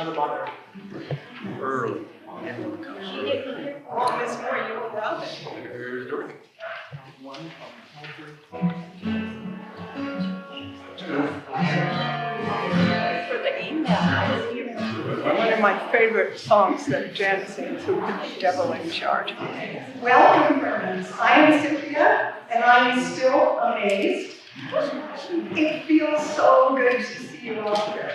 How's the butter? Early. Oh, Miss Moore, you were out there. Here's Dorothy. For the email. One of my favorite songs that Jan sings, Who Put the Devil in Charge. Welcome, friends. I am Cynthia, and I am still amazed. It feels so good to see you all here.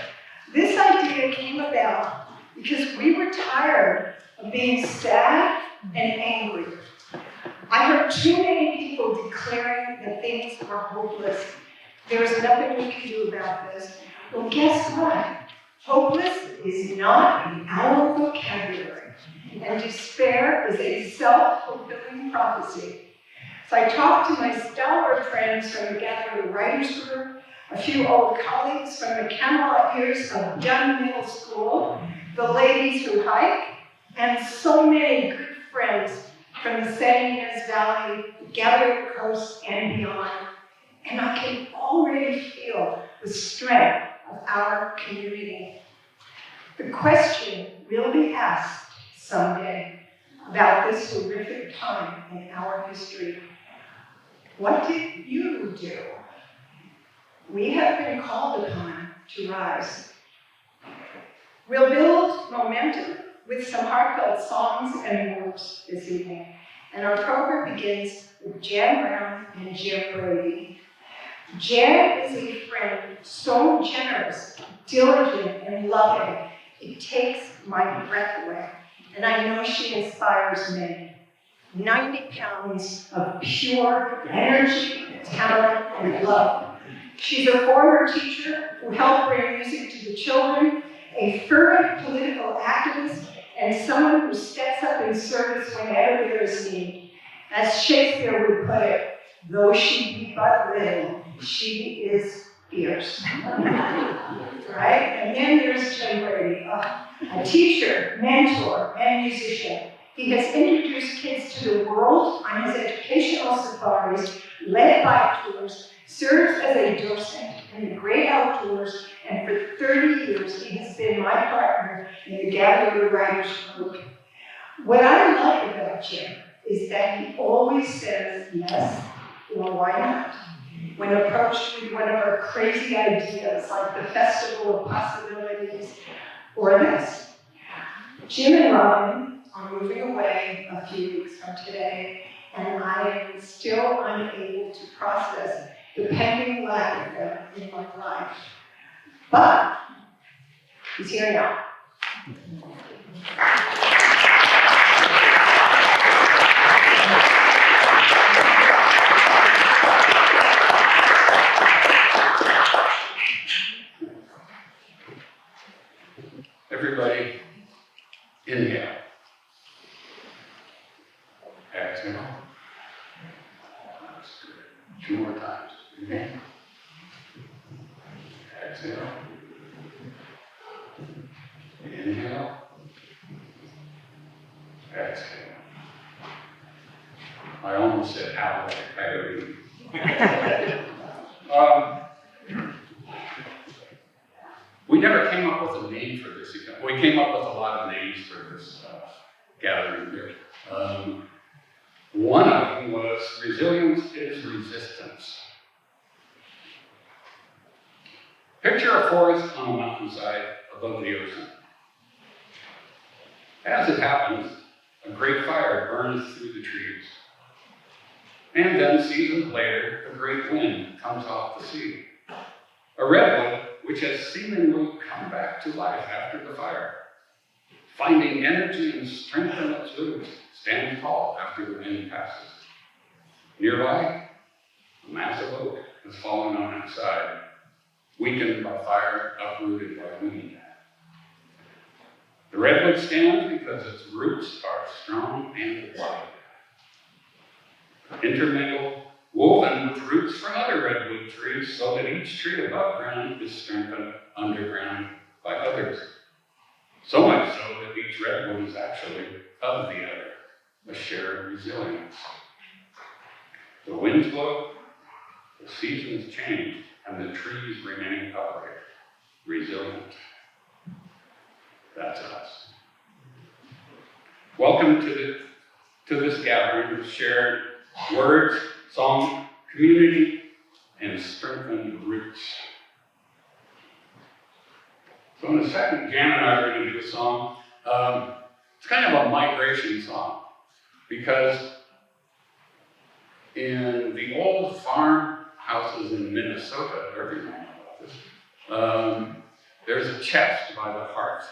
This idea came about because we were tired of being sad and angry. I heard too many people declaring that things were hopeless. There is nothing we can do about this. Well, guess what? Hopeless is not in our vocabulary, and despair is a self-fulfilling prophecy. So I talked to my stalwart friends from the Gaviota Writers Group, a few old colleagues from the Camelot years of Dunn Middle School, the ladies who hike, and so many good friends from the San Ynez Valley, the Gaviota Coast, and beyond. And I can already feel the strength of our community. The question will be asked someday about this horrific time in our history. What did you do? We have been called upon to rise. We'll build momentum with some heartfelt songs and words this evening. And our program begins with Jan Brown and Jim Brady. Jan is a friend so generous, diligent, and loving, it takes my breath away. And I know she inspires many. 90 pounds of pure energy, talent, and love. She's a former teacher who helped bring music to the children, a fervent political activist, and someone who steps up in service whenever there is need. As Shakespeare would put it, though she be but little, she is fierce. Right? And then there's Jim Brady, a teacher, mentor, and musician. He has introduced kids to the world on his educational safaris, led bike tours, serves as a docent in the great outdoors, and for 30 years he has been my partner in the Gaviota Writers Group. What I love about Jim is that he always says yes, or why not? When approached with one of our crazy ideas, like the Festival of Possibilities, or this. Jim and Robin are moving away a few weeks from today, and I am still unable to process the pending lack of them in my life. But he's here now. Everybody, inhale. Exhale. That's good. 2 more times. Inhale. Exhale. Inhale. Exhale. I almost said ow like a coyote. We never came up with a name for this event. We came up with a lot of names for this gathering here. One of them was Resilience is Resistance. Picture a forest on a mountainside above the ocean. As it happens, a great fire burns through the trees. And then seasons later, a great wind comes off the sea. A redwood which has seemingly come back to life after the fire, finding energy and strength in its roots, stands tall after the wind passes. Nearby, a massive oak has fallen on its side, weakened by fire, uprooted by wind. The redwood stands because its roots are strong and wide, intermingled, woven with roots from other redwood trees, so that each tree above ground is strengthened underground by others. So much so that each redwood is actually of the other, a shared resilience. The winds blow, the seasons change, and the trees remain upright, resilient. That's us. Welcome to this gathering of shared words, song, community, and strengthened roots. So in a second, Jan and I are going to do a song. It's kind of a migration song, because in the old farm houses in Minnesota, everyone knows about this, there's a chest by the hearth.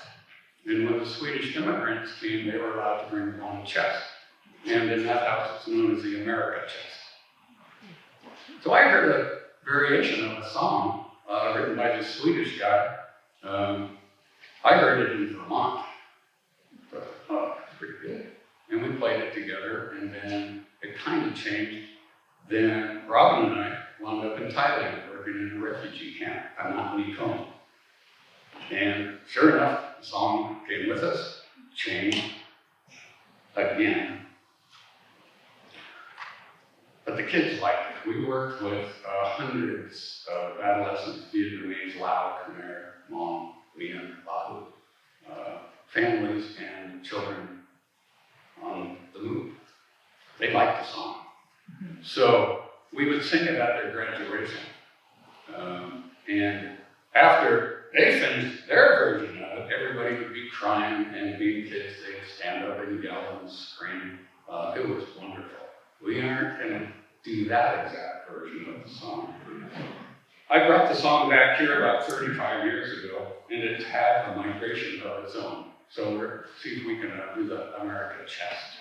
And when the Swedish immigrants came, they were allowed to bring their own chest. And in that house, it's known as the America chest. So I heard a variation of a song written by this Swedish guy. I heard it in Vermont. But, oh, that's pretty good. And we played it together, and then it kind of changed. Then Robin and I wound up in Thailand working in a refugee camp at Mount Nikon. And sure enough, the song came with us, changed again. But the kids liked it. We worked with hundreds of adolescent Vietnamese, Lao, Khmer, Hmong, Mien, Lahu, families and children on the move. They liked the song. So we would sing it at their graduation. And after they finished their version of it, everybody would be crying, and being kids, they'd stand up and yell and scream. It was wonderful. We aren't going to do that exact version of the song. I brought the song back here about 35 years ago, and it's had a migration of its own. So we'll see if we can do the America chest.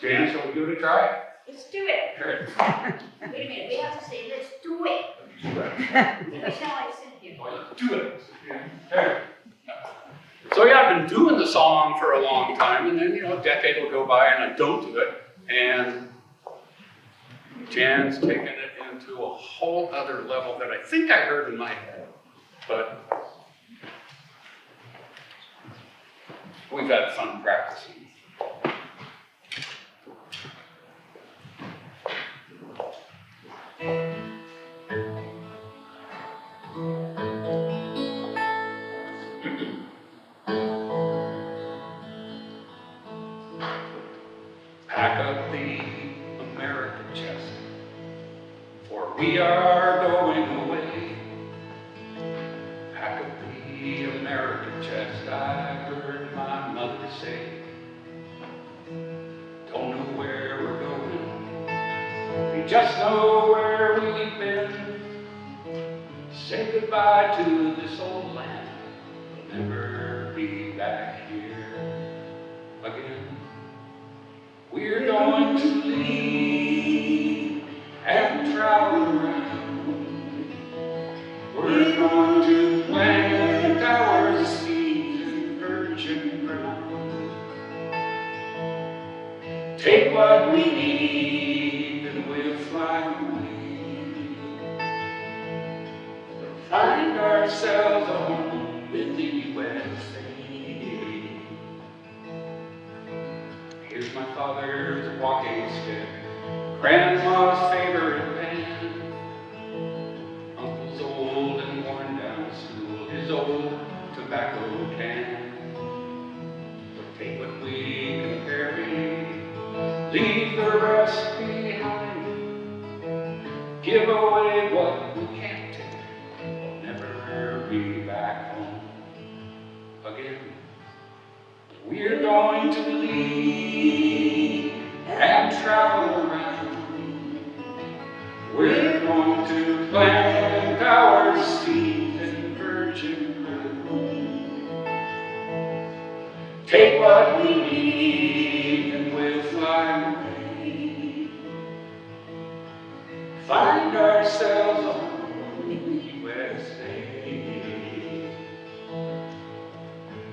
Jan, shall we give it a try? Let's do it. Sure. Wait a minute, we have to say, let's do it. That's how I sit here. Do it. Okay. So yeah, I've been doing the song for a long time, and then, a decade will go by and I don't do it. And Jan's taken it into a whole other level that I think I heard in my head. But we've had fun practicing. Pack up the American chest, for we are going away. Pack up the American chest, I heard my mother say. Don't know where we're going, we just know where we've been. Say goodbye to this old land, we'll never be back here again. We're going to leave and travel around. We're going to plant our seeds in virgin ground. Take what we need and we'll fly away. We'll find ourselves a home in the USA. Here's my father's walking stick, Grandma's favorite pen, Uncle's old and worn down stool, his old tobacco can. But take what we can carry, leave the rest behind. Give away what we can't take, we'll never be back home again. We're going to leave and travel around. We're going to plant our seeds in virgin ground. Take what we need and we'll fly away. Find ourselves a home in the USA.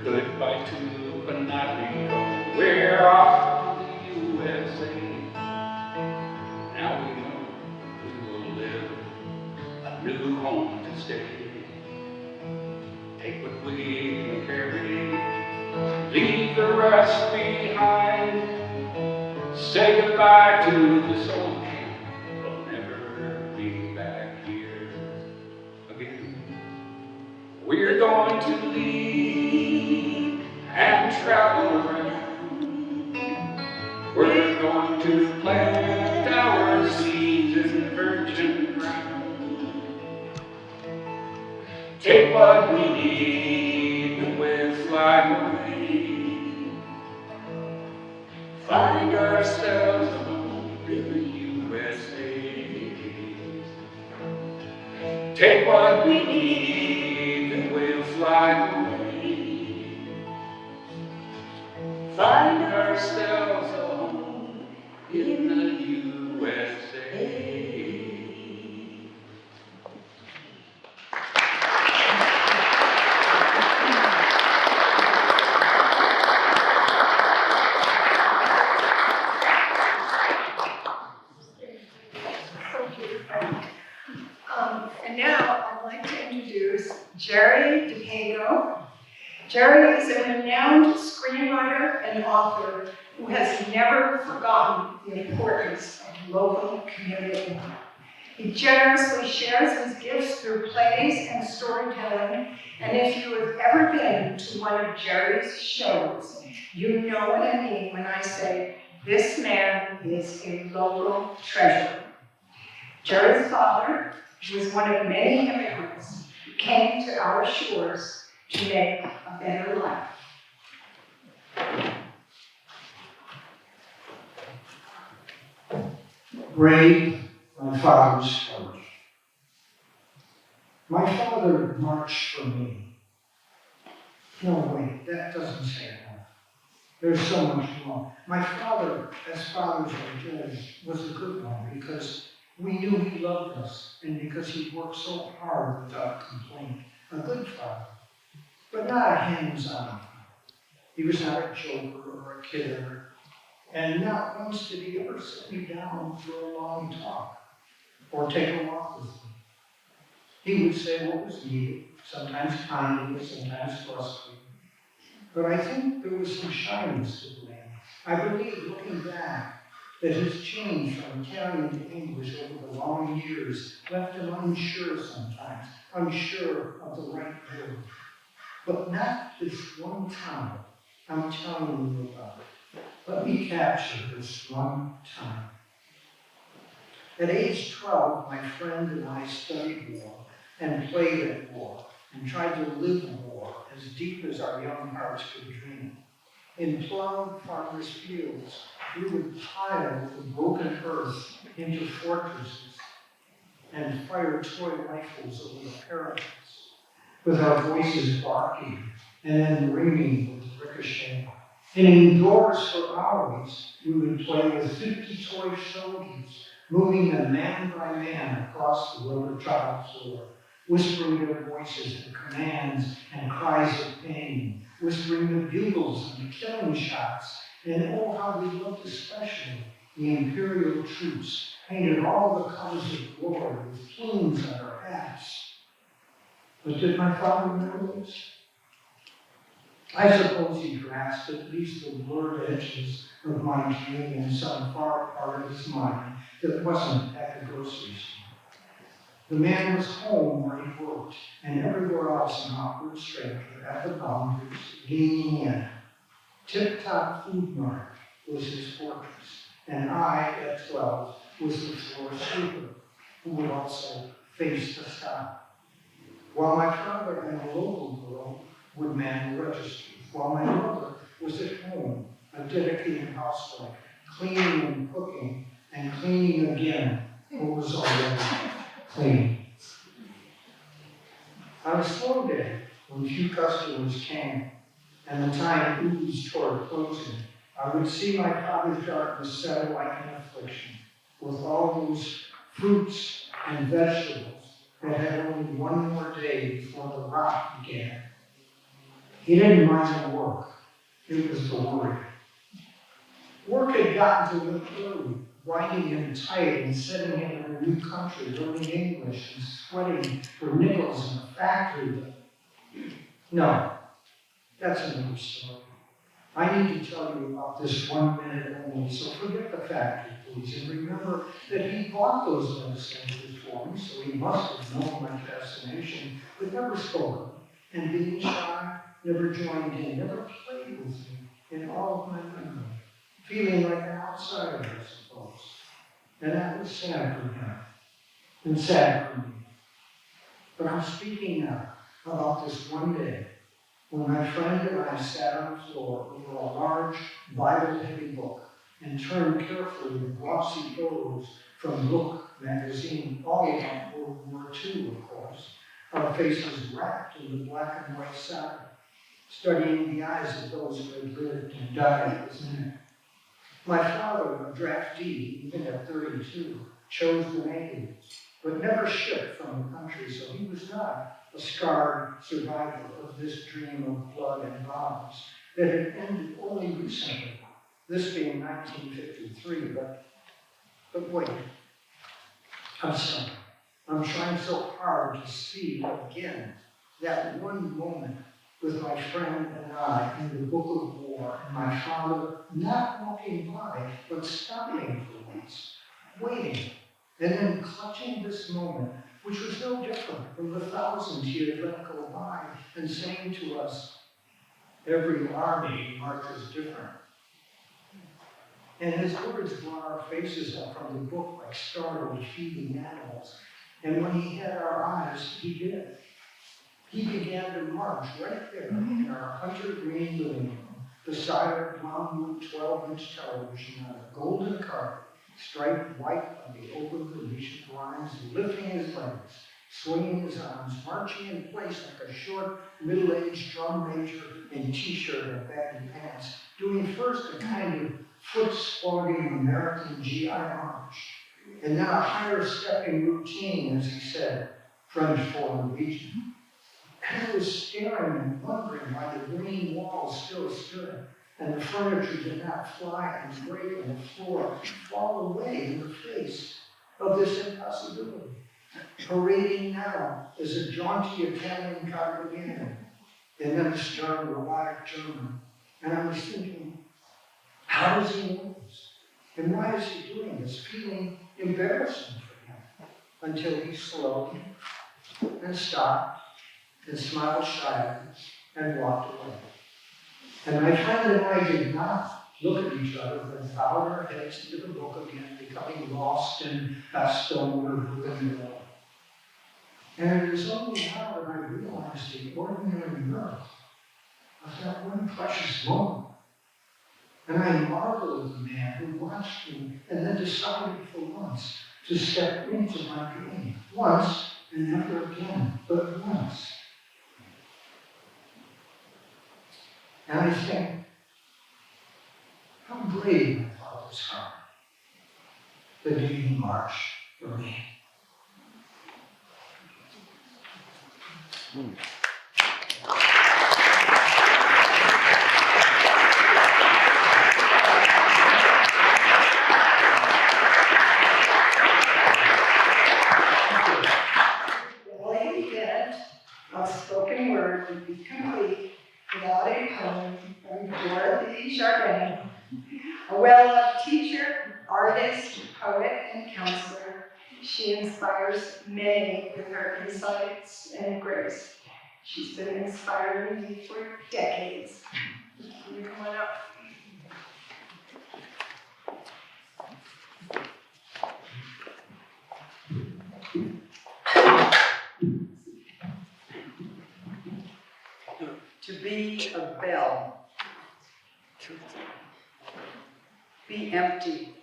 Goodbye to Nico, we're off to the USA. Now we know we will live a new home to stay. Take what we can carry, leave the rest behind. Say goodbye to this old camp, we'll never be back here again. We're going to leave what we need and we'll fly away. Find ourselves a home in the USA. Take what we need and we'll fly away. Find ourselves a home in the USA. And now I'd like to introduce Jerry DePago. Jerry is a renowned screenwriter and author who has never forgotten the importance of local community. He generously shares his gifts through plays and storytelling, and if you have ever been to one of Jerry's shows, you know what I mean when I say this man is a local treasure. Jerry's father was one of many immigrants who came to our shores to make a better life. Read my father's story. My father marched for me. No, wait, that doesn't say enough. There's so much more. My father, as fathers are judged, was a good one because we knew he loved us and because he worked so hard without complaint. A good father, but not a hands-on father. He was not a joker or a kidder, and not once did he ever sit me down for a long talk or take a walk with me. He would say what was needed, sometimes kindly, sometimes brusquely. But I think there was some shyness to blame. I believe, looking back, that his change from Italian to English over the long years left him unsure sometimes, unsure of the right word. But not this one time I'm telling you about it. Let me capture this one time. At age 12, my friend and I studied war and played at war and tried to live war as deep as our young hearts could dream. In plowed farmers' fields, we would pile the broken earth into fortresses and fire toy rifles over the parapets, with our voices barking and then ringing with ricochet. And indoors for hours, we would play with 50 toy soldiers, moving them man by man across the rubber tile floor, whispering their voices and commands and cries of pain, whispering the bugles and the killing shots. And oh, how we loved especially the imperial troops, painted all the colors of glory with plumes on their hats. But did my father know this? I suppose he grasped at least the blurred edges of my dream in some far part of his mind that wasn't at the grocery store. The man was home where he worked, and everywhere else an awkward stranger at the boundaries, leaning in. Tip-top Food Mart was his fortress, and I, at 12, was the floor sweeper, who would also face the stop. While my father and a local girl would man the registers, while my mother was at home, a dedicated housewife, cleaning and cooking, and cleaning again what was already clean. On a slow day, when few customers came, and the time oozed toward closing, I would see my father's darkness settle like an affliction, with all those fruits and vegetables that had only one more day before the rot began. He didn't mind the work, it was the worry. Work had gotten to him early, writing him tight and setting him in a new country, learning English and sweating for nickels in a factory. No, that's another story. I need to tell you about this 1 minute only, so forget the factory, please, and remember that he bought those legislators for me, so he must have known my fascination, but never spoken, and being shy, never joined in, never played with me in all of my memory, feeling like an outsider, I suppose. And that was sad for him, and sad for me. But I'm speaking now, about this one day when my friend and I sat on the floor over a large Bible-heavy book and turned carefully the glossy photos from Look magazine, all about World War II, of course, our faces wrapped in the black and white satin, studying the eyes of those who had lived and died within it. My father, a draftee, even at 32, chose the Navy, but never shipped from the country, so he was not a scarred survivor of this dream of blood and bombs that had ended only recently, this being 1953, but wait, I'm sorry. I'm trying so hard to see again that one moment with my friend and I in the Book of War, and my father not walking by, but stopping for once, waiting, and then clutching this moment, which was no different from the thousands he had let go by, and saying to us, every army marches different. And his words brought our faces up from the book like startled feeding animals. And when he had our eyes, he did. He began to march right there in our hunter green living room, beside our brown 12-inch television on a golden carpet, striped white on the open Venetian blinds, lifting his legs, swinging his arms, marching in place like a short, middle-aged drum major in t-shirt and baggy pants, doing first a kind of foot-slogging American GI march, and then a higher-stepping routine, as he said, French for Norwegian. And I was staring and wondering why the green walls still stood, and the furniture did not fly and break on the floor and fall away in the face of this impossibility. Parading now is a jaunty Italian cardigan, and then a stern robotic German. And I was thinking, how does he know this? And why is he doing this? Feeling embarrassing for him, until he slowed and stopped and smiled shyly and walked away. And my friend and I did not look at each other, but bowed our heads into the book again, becoming lost in Gaston or Bougainville. And it was only now that I realized the ordinary miracle of that one precious moment. And I marveled at the man who watched me and then decided for once to step into my dream. Once and never again, but once. And I think, how brave my father's heart, the day he marched for me. Well, he did. A spoken word would be complete without a poem from Dorothy Chardin, a well-loved teacher, artist, poet, and counselor. She inspires many with her insights and grace. She's been inspiring me for decades. Can you come on up? To be a bell, be empty,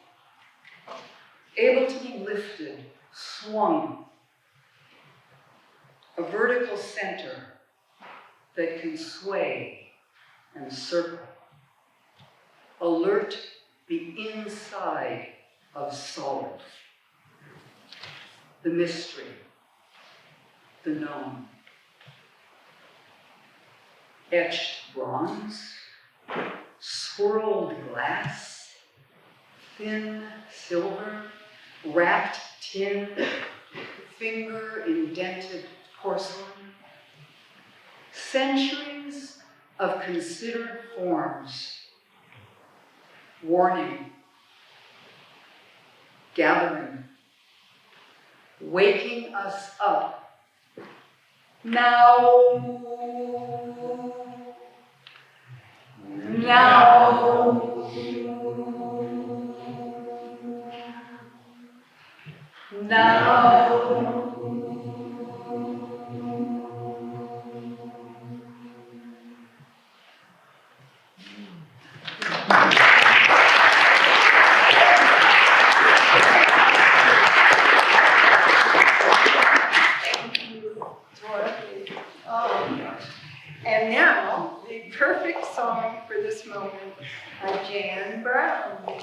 able to be lifted, swung, a vertical center that can sway and circle, alert the inside of solid, the mystery, the known. Etched bronze, swirled glass, thin silver, wrapped tin, finger-indented porcelain. Centuries of considered forms. Warning, gathering, waking us up. Now. now, the perfect song for this moment by Jan Brown.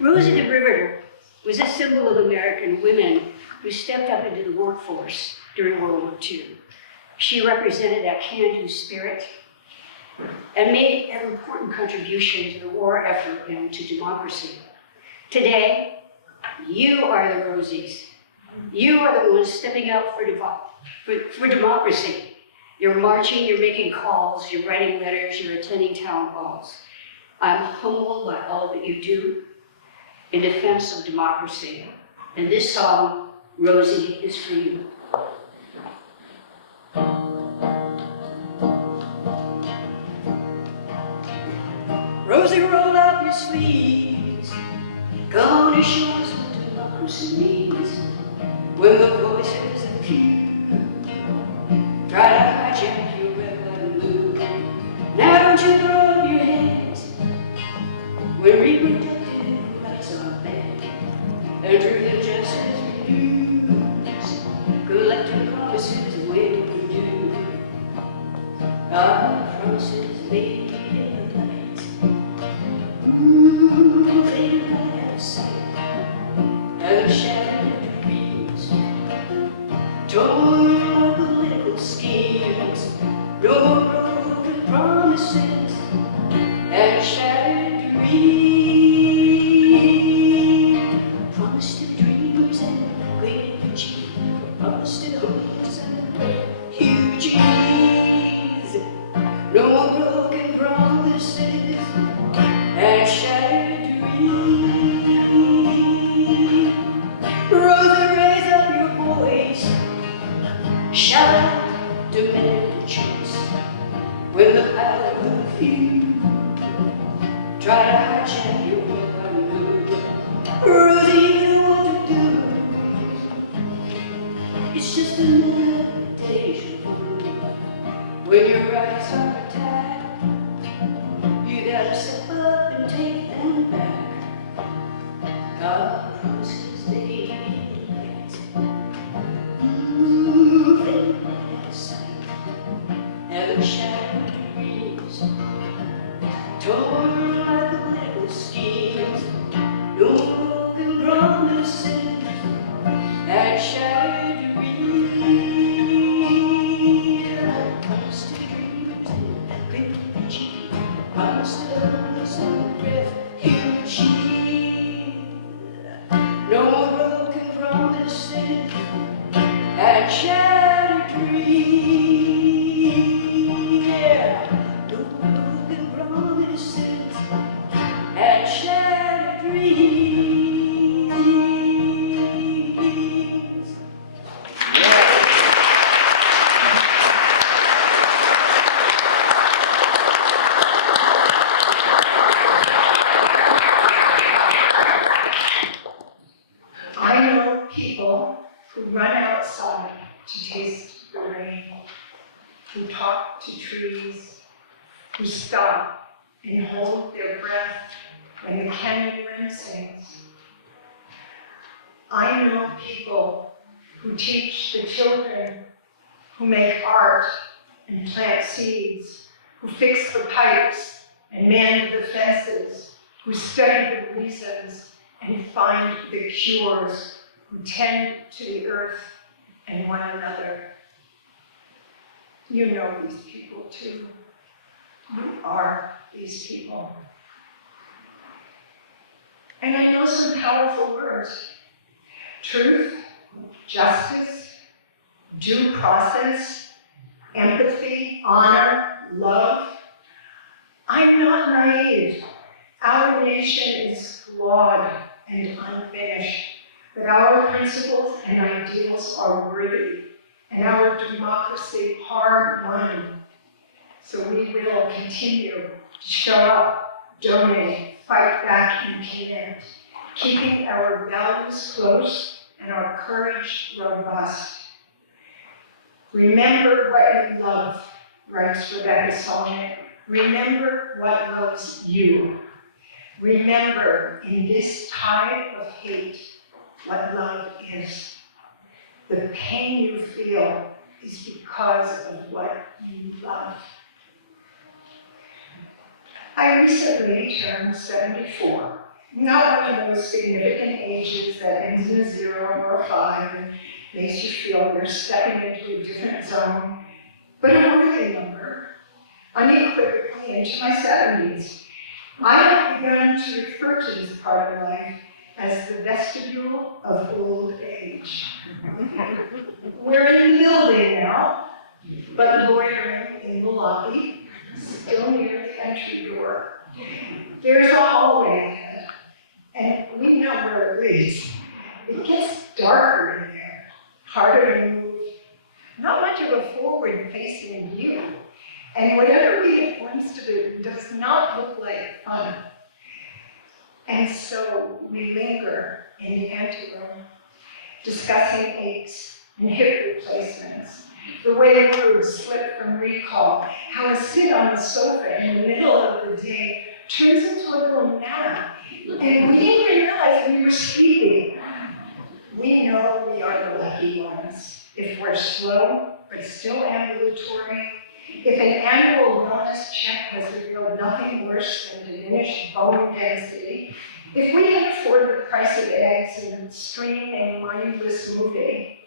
Rosie the Riveter was a symbol of American women who stepped up into the workforce during World War II. She represented that can-do spirit and made an important contribution to the war effort and to democracy. Today, you are the Rosies. You are the ones stepping up for democracy. You're marching, you're making calls, you're writing letters, you're attending town halls. I'm humbled by all that you do in defense of democracy. And this song, Rosie, is for you. Rosie, roll up your sleeves. Come on and show us what democracy means. When the voices of few try to hijack your red, white, and blue. Now don't you throw up your hands when reproductive rights are banned and truth and justice refuse. Collective promises way overdue. Our promises made in the night. Faded right out of sight. And the shattered dreams, torn by political schemes, no broken promises, and shattered dreams. Promise to dreams and great achieve, promise to hopes and refugees. No more broken promises and shattered dreams. Rosie, raise up your voice, shout out, demand a choice. When the power of few try to hijack your one move, Rosie, you know what to do. It's just another deja vu. When your rights are attacked, you gotta step up and take them back. God promises they right. Faded right out of sight. And the shattered dreams, torn by the political schemes, no broken promises, and shattered dreams. Promise to dreams and refugee, promise to us and refugee. No more broken promises and shattered dreams. Yeah. No broken promises and shattered dreams. I know people who run outside to taste the rain, who talk to trees, who stop and hold their breath when the canyon wind sings. I know people who teach the children, who make art and plant seeds, who fix the pipes and mend the fences, who study the reasons and find the cures, who tend to the earth and one another. You know these people too. You are these people. And I know some powerful words. Truth, justice, due process, empathy, honor, love. I'm not naive. Our nation is flawed and unfinished, but our principles and ideals are worthy, and our democracy hard-won. So we will continue to show up, donate, fight back, and connect, keeping our values close and our courage robust. Remember what you love, writes Rebecca Solnit. Remember what loves you. Remember, in this tide of hate, what love is. The pain you feel is because of what you love. I recently turned 74. Not one of those significant ages that ends in a 0 or a 5 and makes you feel you're stepping into a different zone, but a worthy number, unequivocally into my 70s. I have begun to refer to this part of life as the vestibule of old age. We're in the building now, but loitering in the lobby, still near the entry door. There's a hallway ahead, and we know where it leads. It gets darker in there, harder to move, not much of a forward-facing view, and whatever it points to do does not look like fun. And so we linger in the anteroom, discussing aches and hip replacements, the way grooves slip from recall, how a sit on the sofa in the middle of the day turns into a little nap, and we didn't realize we were sleeping. We know we are the lucky ones if we're slow but still ambulatory, if an annual wellness check has revealed nothing worse than diminished bone density, if we can afford the price of eggs and stream a mindless movie.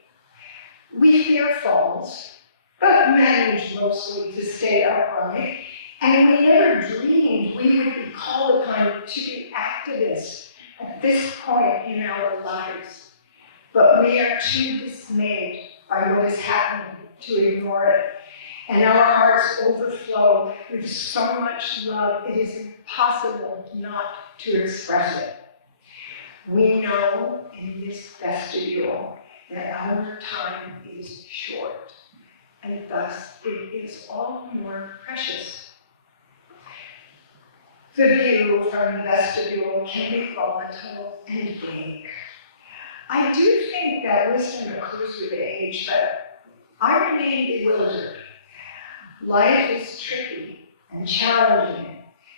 We fear falls, but manage mostly to stay upright, and we never dreamed we would be called upon to be activists at this point in our lives. But we are too dismayed by what is happening to ignore it, and our hearts overflow with so much love it is impossible not to express it. We know in this vestibule that our time is short, and thus it is all the more precious. The view from the vestibule can be volatile and vague. I do think that wisdom accrues with age, but I remain bewildered. Life is tricky and challenging,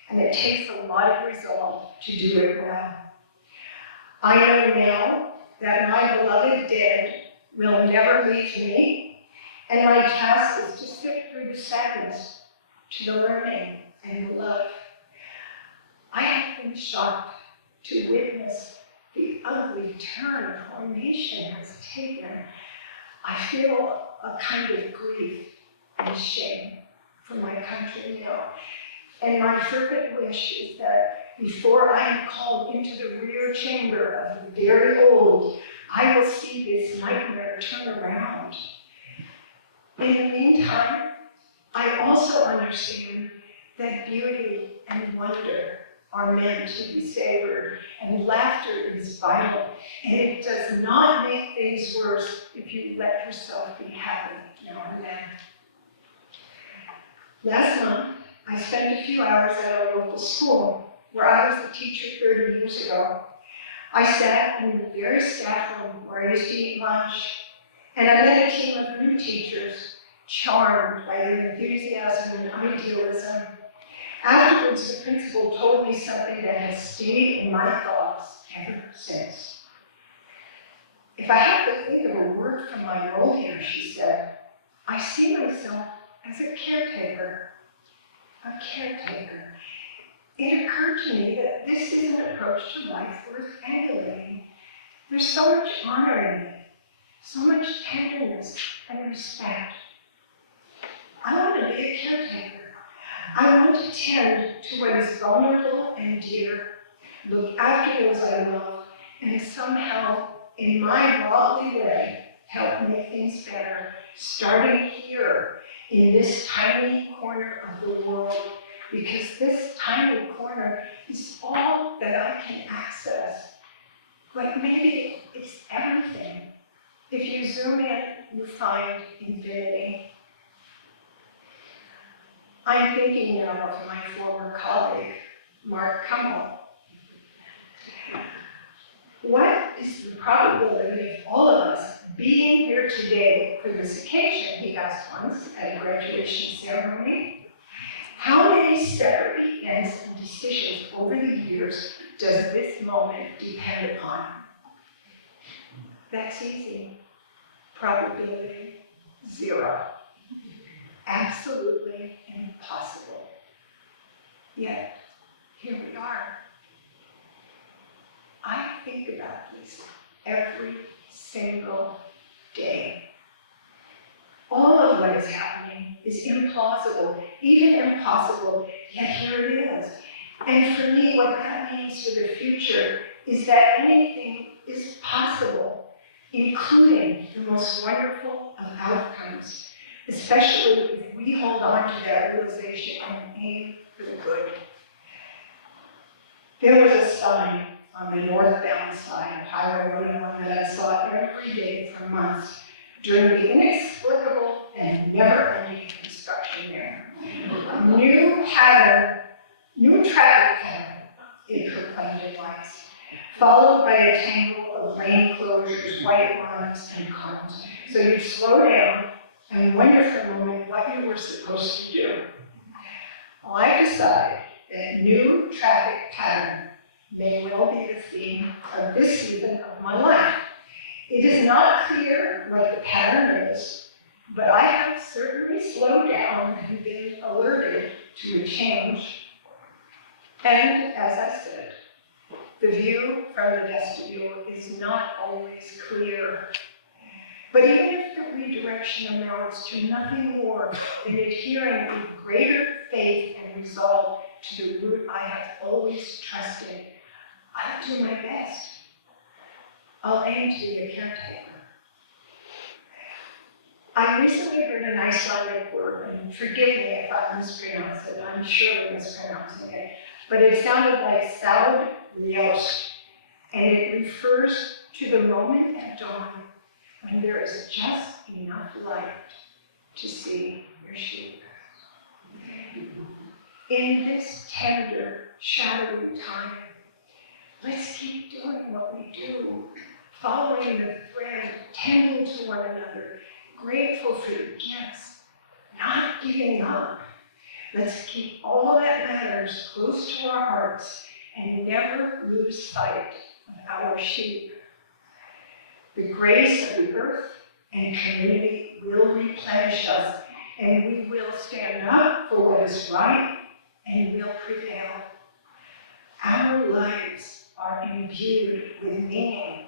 and it takes a lot of resolve to do it well. I know now that my beloved dead will never leave me, and my task is to sift through the sadness to the learning and the love. I have been shocked to witness the ugly turn our nation has taken. I feel a kind of grief and shame for my country now. And my fervent wish is that before I am called into the rear chamber of the very old, I will see this nightmare turn around. In the meantime, I also understand that beauty and wonder are meant to be savored, and laughter is vital, and it does not make things worse if you let yourself be happy now and then. Last month, I spent a few hours at our local school, where I was a teacher 30 years ago. I sat in the very staff room where I used to eat lunch, and I met a team of new teachers, charmed by their enthusiasm and idealism. Afterwards, the principal told me something that has stayed in my thoughts ever since. If I have to think of a word for my role here, she said, I see myself as a caretaker. A caretaker. It occurred to me that this is an approach to life worth emulating. There's so much honor in it, so much tenderness and respect. I want to be a caretaker. I want to tend to what is vulnerable and dear, look after those I love, and somehow, in my godly way, help make things better, starting here in this tiny corner of the world, because this tiny corner is all that I can access. But maybe it's everything. If you zoom in, you find infinity. I'm thinking now of my former colleague, Mark Kummel. What is the probability of all of us being here today for this occasion, he asked once at a graduation ceremony? How many separate events and decisions over the years does this moment depend upon? That's easy. Probability. Zero. Absolutely impossible. Yet, here we are. I think about this every single day. All of what is happening is implausible, even impossible, yet here it is. And for me, what that means for the future is that anything is possible, including the most wonderful of outcomes, especially if we hold on to that realization and aim for the good. There was a sign on the northbound side of Highway 101 that I saw every day for months during the inexplicable and never-ending construction there. A new traffic pattern, it proclaimed in lights, followed by a tangle of lane closures, white lines, and cones. So you slow down and wonder for a moment what you were supposed to do. Well, I decided that new traffic pattern may well be the theme of this season of my life. It is not clear what the pattern is, but I have certainly slowed down and been alerted to a change. And as I said, the view from the vestibule is not always clear. But even if the redirection amounts to nothing more than adhering with greater faith and resolve to the route I have always trusted, I'll do my best. I'll aim to be a caretaker. I recently heard an Icelandic word, and forgive me if I mispronounce it, I'm surely mispronouncing it, but it sounded like salad ljóst, and it refers to the moment at dawn when there is just enough light to see your sheep. In this tender, shadowy time, let's keep doing what we do, following the thread, tending to one another, grateful for the gifts, not giving up. Let's keep all that matters close to our hearts and never lose sight of our sheep. The grace of the earth and community will replenish us, and we will stand up for what is right and will prevail. Our lives are imbued with meaning.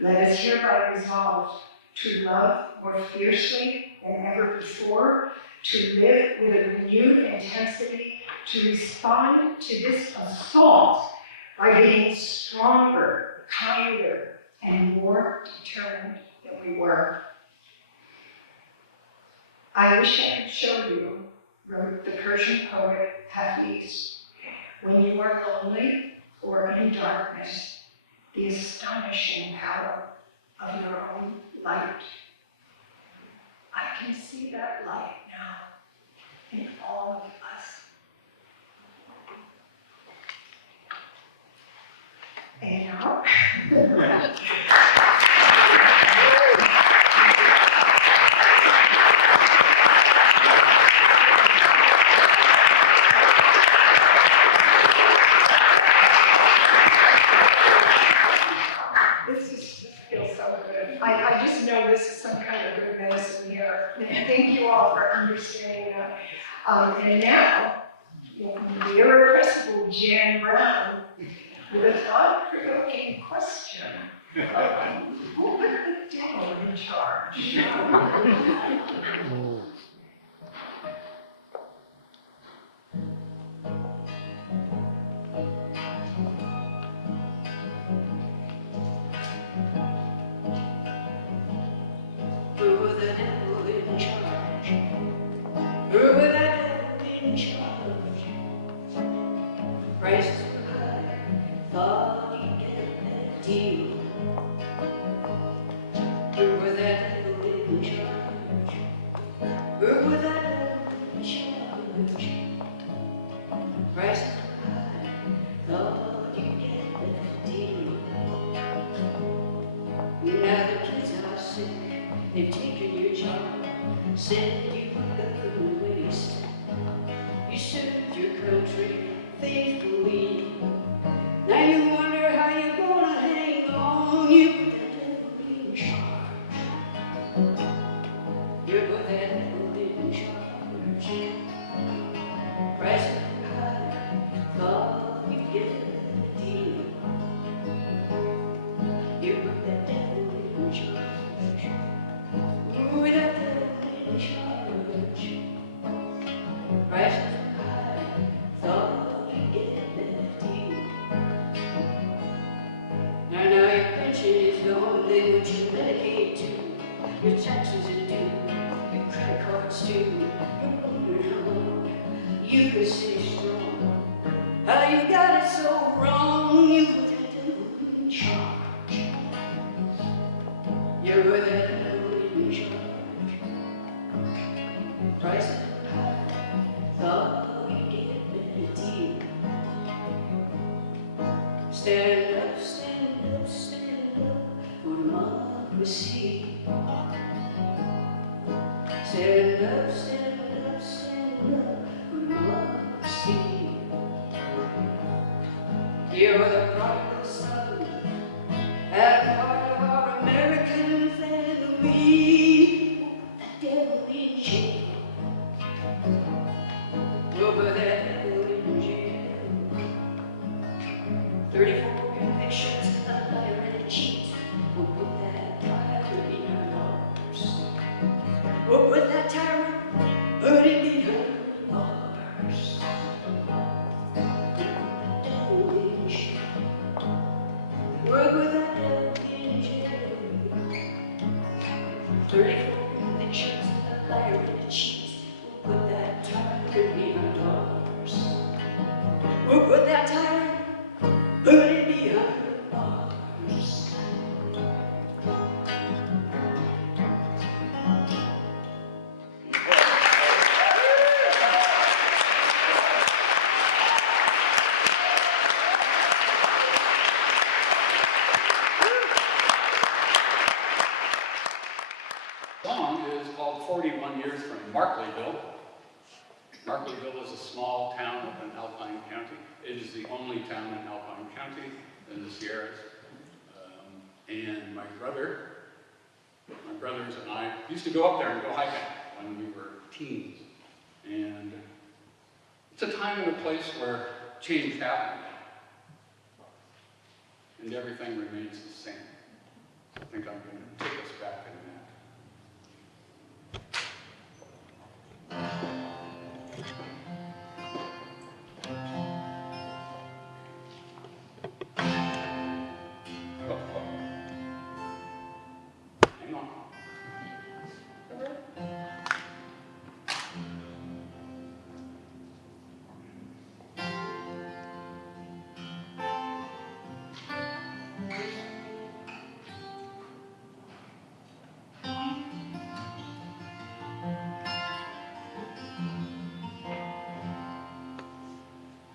Let us hereby resolve to love more fiercely than ever before, to live with a renewed intensity, to respond to this assault by being stronger, kinder, and more determined than we were. I wish I could show you, wrote the Persian poet Hafiz, when you are lonely or in darkness, the astonishing power of your own light. I can see that light now in all of us. And now, this feels so good. I just know this is some kind of good medicine here. And thank you all for understanding that. And now, the irrepressible Jan Brown with a thought-provoking question. Who put the devil in charge? Who was the devil in charge? Who was the devil in charge? Prices were high, thought he'd get that deal. Who was the devil in charge? Who was the devil in charge? Prices were high, thought he'd get that deal. Now the kids are sick, they've taken your job, said you got the waste. You served your country faithfully. Now you wonder how you're gonna hang on. You put the devil in charge. your taxes are due, your credit cards due, you're going home. You can stay strong. How you got it so wrong? You put that devil in charge. You put that devil in charge. Price is high. Thought you'd get a better deal. Stand up, stand up, stand up for democracy. Stand up, stand up, stand up for democracy. You're the prodigal son and part of our American family. Put the devil in jail. We'll put that devil in jail. 34 convictions, a liar and a cheat. We'll put that tyrant behind bars. We'll put that tyrant hurting behind bars. Work with that devil in jail. 34 convictions, a liar and a cheat. We'll put that tyrant behind bars. We'll put that tyrant hurting behind bars. The song is called 41 Years from Markleyville. Markleyville is a small town up in Alpine County. It is the only town in Alpine County in the Sierras. And my brothers and I used to go up there and go hiking when we were teens. And it's a time and a place where change happened. And everything remains the same. I think I'm going to take us back in that. Hang on.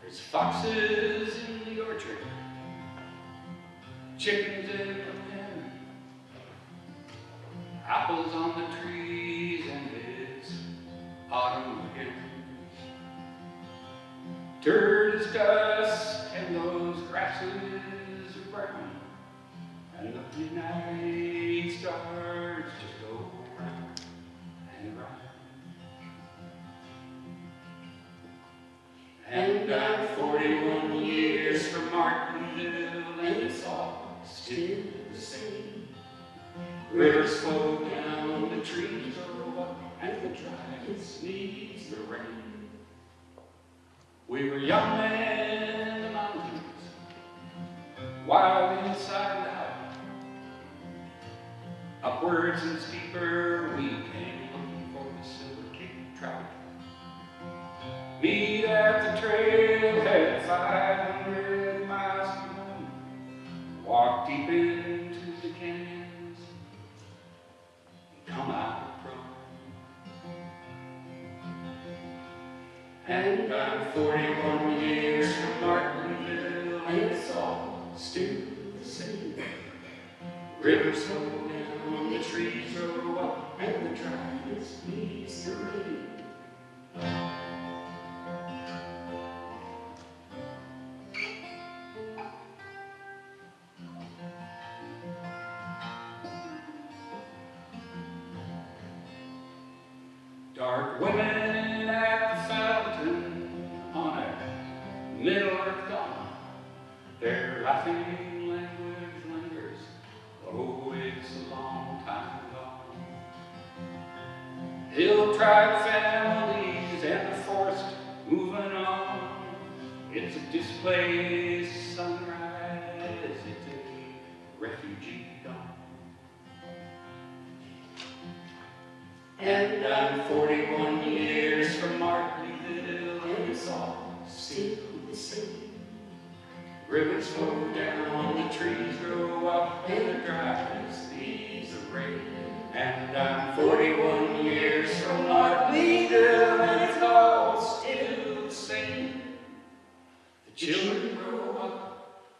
There's foxes in the orchard, chickens in the pen, apples on the trees, and it's autumn again. Dirt is dust, and those grasses are brown, and the midnight stars just go round and round. And I'm 41 years from Martinville, and it's all still the same. Rivers flow down, the trees grow up, and the dryness needs the rain. We were young men in the mountains, wild inside and out. Upwards and steeper we came, looking for the silver king trout. Meet at the trailhead, 500 miles from home. Walk deep into the canyons, and come out prone. And I'm 41 years from Martinville, and it's all still the same. Rivers flow down, the trees grow up, and the dryness needs the rain. Dark women at the fountain on a middle-earth dawn. Their laughing language lingers, oh, it's a long time gone. Hill tribe families and the forest moving on. It's a displaced sunrise, it's a refugee dawn. And I'm 41 years from Martinville, and it's all still the same. Rivers flow down, the trees grow up, and the grass leaves the rain. And I'm 41 years from Martinville, and it's all still the same. The children grow up,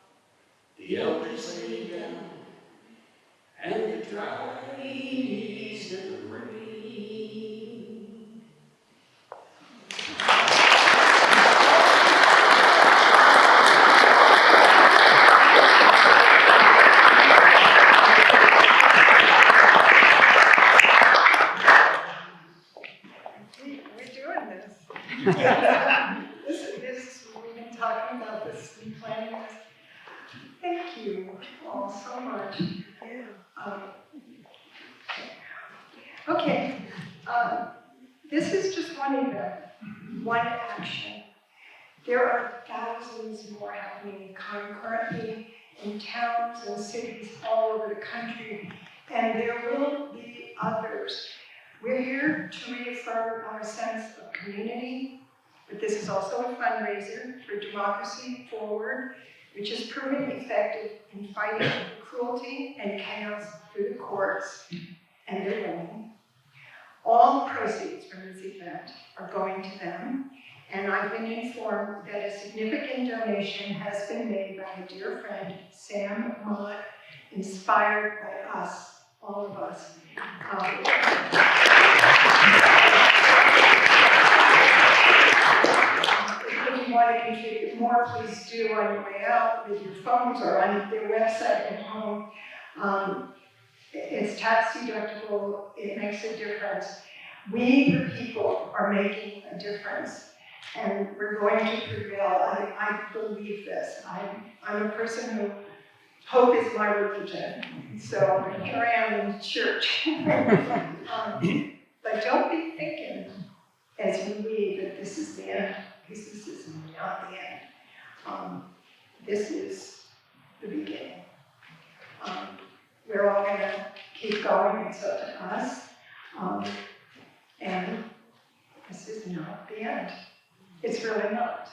the elders lay down, and the dry leaves in the rain. We're doing this. We've been talking about this and planning this. Thank you all so much. Okay, this is just one event, one action. There are thousands more happening concurrently in towns and cities all over the country, and there will be others. We're here to reaffirm our sense of community, but this is also a fundraiser for Democracy Forward, which has proven effective in fighting cruelty and chaos through the courts, and they're winning. All proceeds from this event are going to them, and I've been informed that a significant donation has been made by a dear friend, Sam Mott, inspired by us, all of us. If you want to contribute more, please do on your way out with your phones or on their website at home. It's tax deductible, it makes a difference. We, the people, are making a difference, and we're going to prevail. I believe this. I'm a person who, hope is my religion, so here I am in church. But don't be thinking as we leave that this is the end, because this is not the end. This is the beginning. We're all going to keep going, it's up to us. And this is not the end. It's really not.